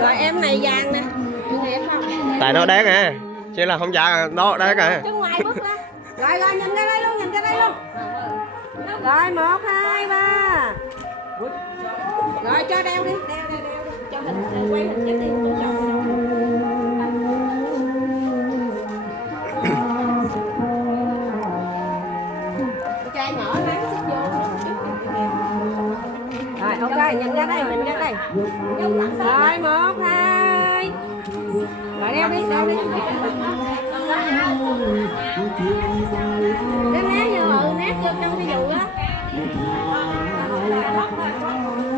Rồi em này vàng nè. Tại nó đáng à, chứ là không giả nó đáng à. Chứ ngoài bước ra. Rồi nhìn ra đây luôn, nhìn ra đây luôn. Rồi 1, 2, 3. Rồi cho đeo đi, đeo đi. Cho hình quay hình chết đi, chai nhỏ láng xích vô chút. Rồi ok, nhìn ra đây, nhìn ra đây. Rồi 1, 2. Rồi đeo đi. Cái nát vô trong cái dù á.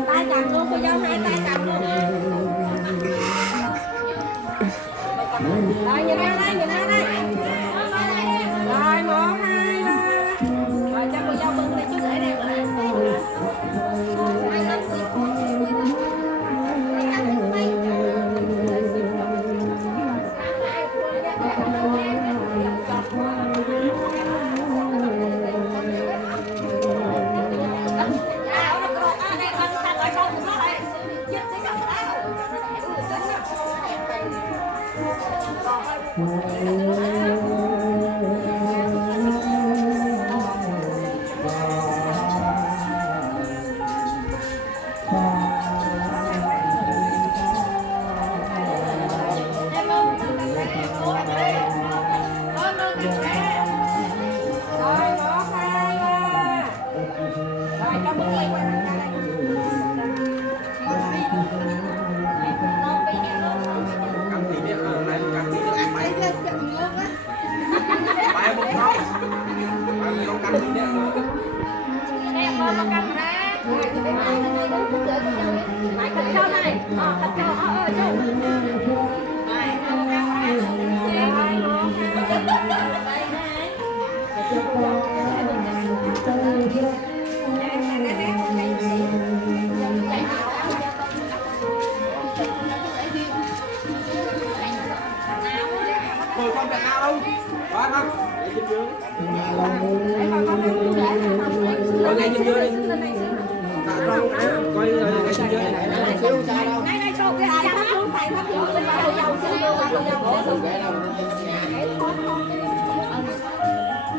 Tay cầm luôn, cô dâu 2 tay cầm luôn. Rồi nhìn ra đây. Rồi 1, 2, 3. Rồi cho cô dâu bưng đi chứ để đeo lại.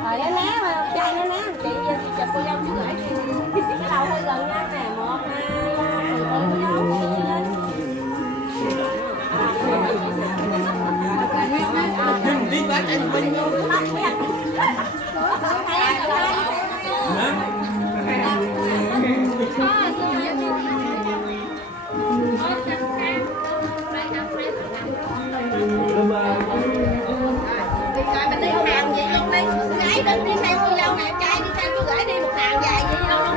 Rồi nó né mà chai nó né chị chụp cô dâu chứ gửi cái đầu hơi gần nhau nè. 1, 2, 3 từ cô dâu lên. Đi bán chạy mình vô. Mình đi hàng gì luôn đi. Gái đi theo cô dâu nè, trai đi theo chú gửi đi một hàng dài gì đâu luôn.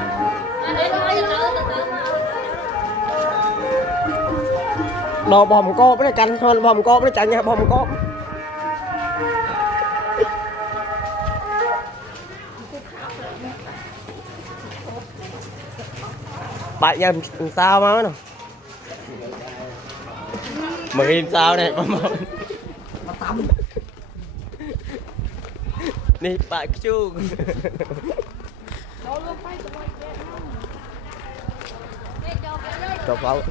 Đồ bòm cốp nó chanh thôi, bòm cốp nó chanh nha, bòm cốp. Bạn em sao máu nè. Mười em sao này mà tâm. Đi bạn chú. Cho pháo.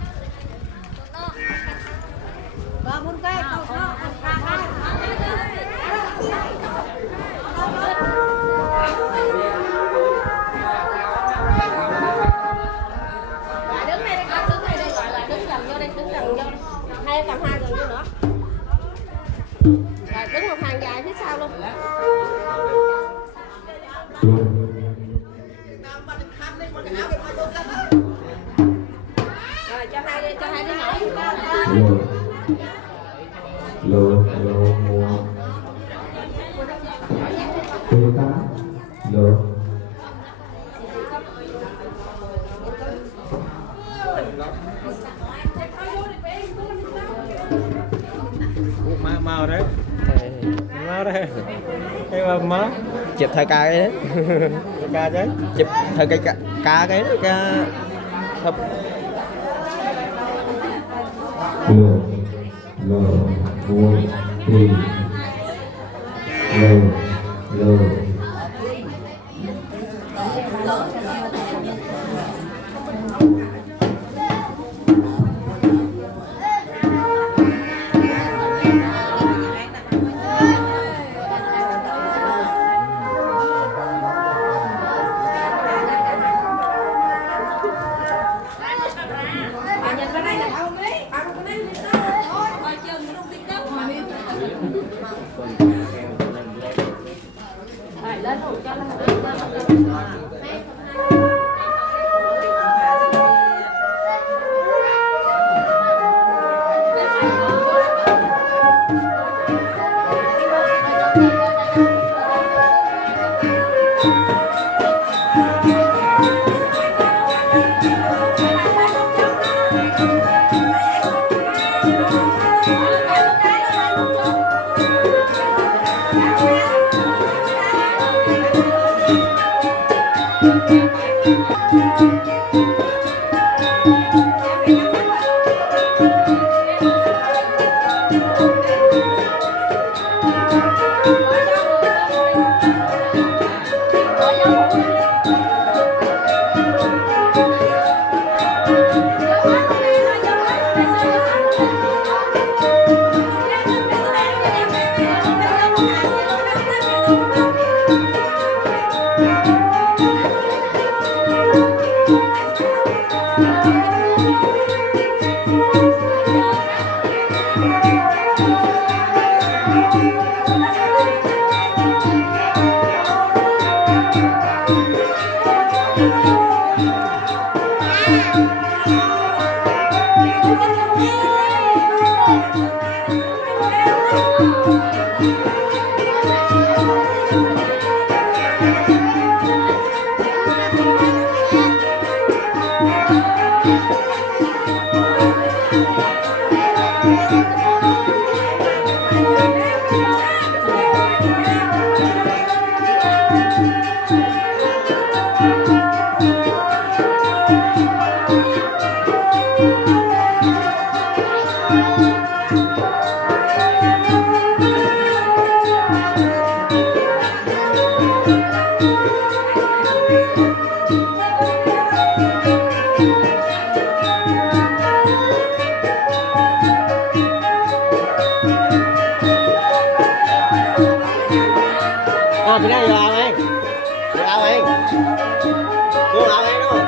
Hai cầm 2 gần nữa. Rồi đứng một hàng dài phía sau luôn. Rồi cho hai đứa nhỏ. Lô lô đấy cái mà má chụp thời ca cái đấy ca chứ chụp thời cái ca cái đấy ca thập lờ buồn thì lờ lờ Bữa nay vừa ăn anh vừa ăn anh vừa ăn anh đúng không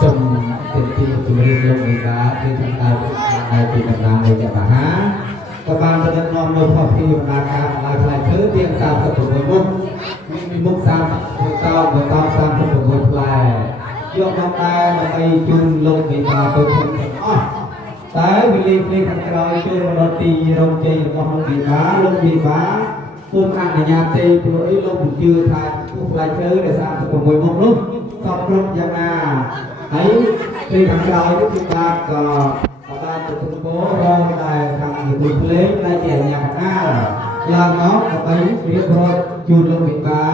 sông tiền tiền từ liên lông người ta thì chúng ta ai thì làm nào người nhà bà há các bạn đã được non nộp học thi mà cả lại lại thứ tiền sao tập của người mục sao người tao sao tập của người lại do năm nay là bay chung lông người ta tôi không តែវិលីភ្លេងខាងក្រោយចូលរត់ទីរងជ័យរបស់លោកវិបាលោកវិបាពុំអនុញ្ញាតទេព្រោះអីលោកមិនជឿថាពួកផ្លែឈើដែល36មុខនោះសពគ្រប់យ៉ាងណាហើយភ្លេងខាងក្រោយនេះគឺបាទក៏បានទៅទំព័ររងដែលខាងវិភ្លេងដែលជាអញ្ញាកណាឡើងមកដើម្បីរៀបរាប់ជូនលោកវិបា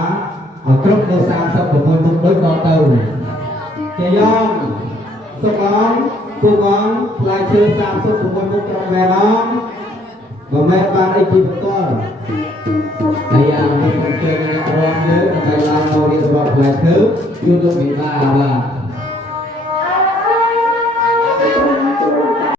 ឲ្យគ្រប់ដល់36មុខដូចតទៅជាយ៉ងសុខអងពូកងផ្លែឈើ36មុខត្រង់មែនអងបើមែនបានអីពីបកលហើយអានេះខ្ញុំជឿថារងយើងតែឡើងមករៀបរាប់ផ្លែឈើជូនលោកវិបាបាទ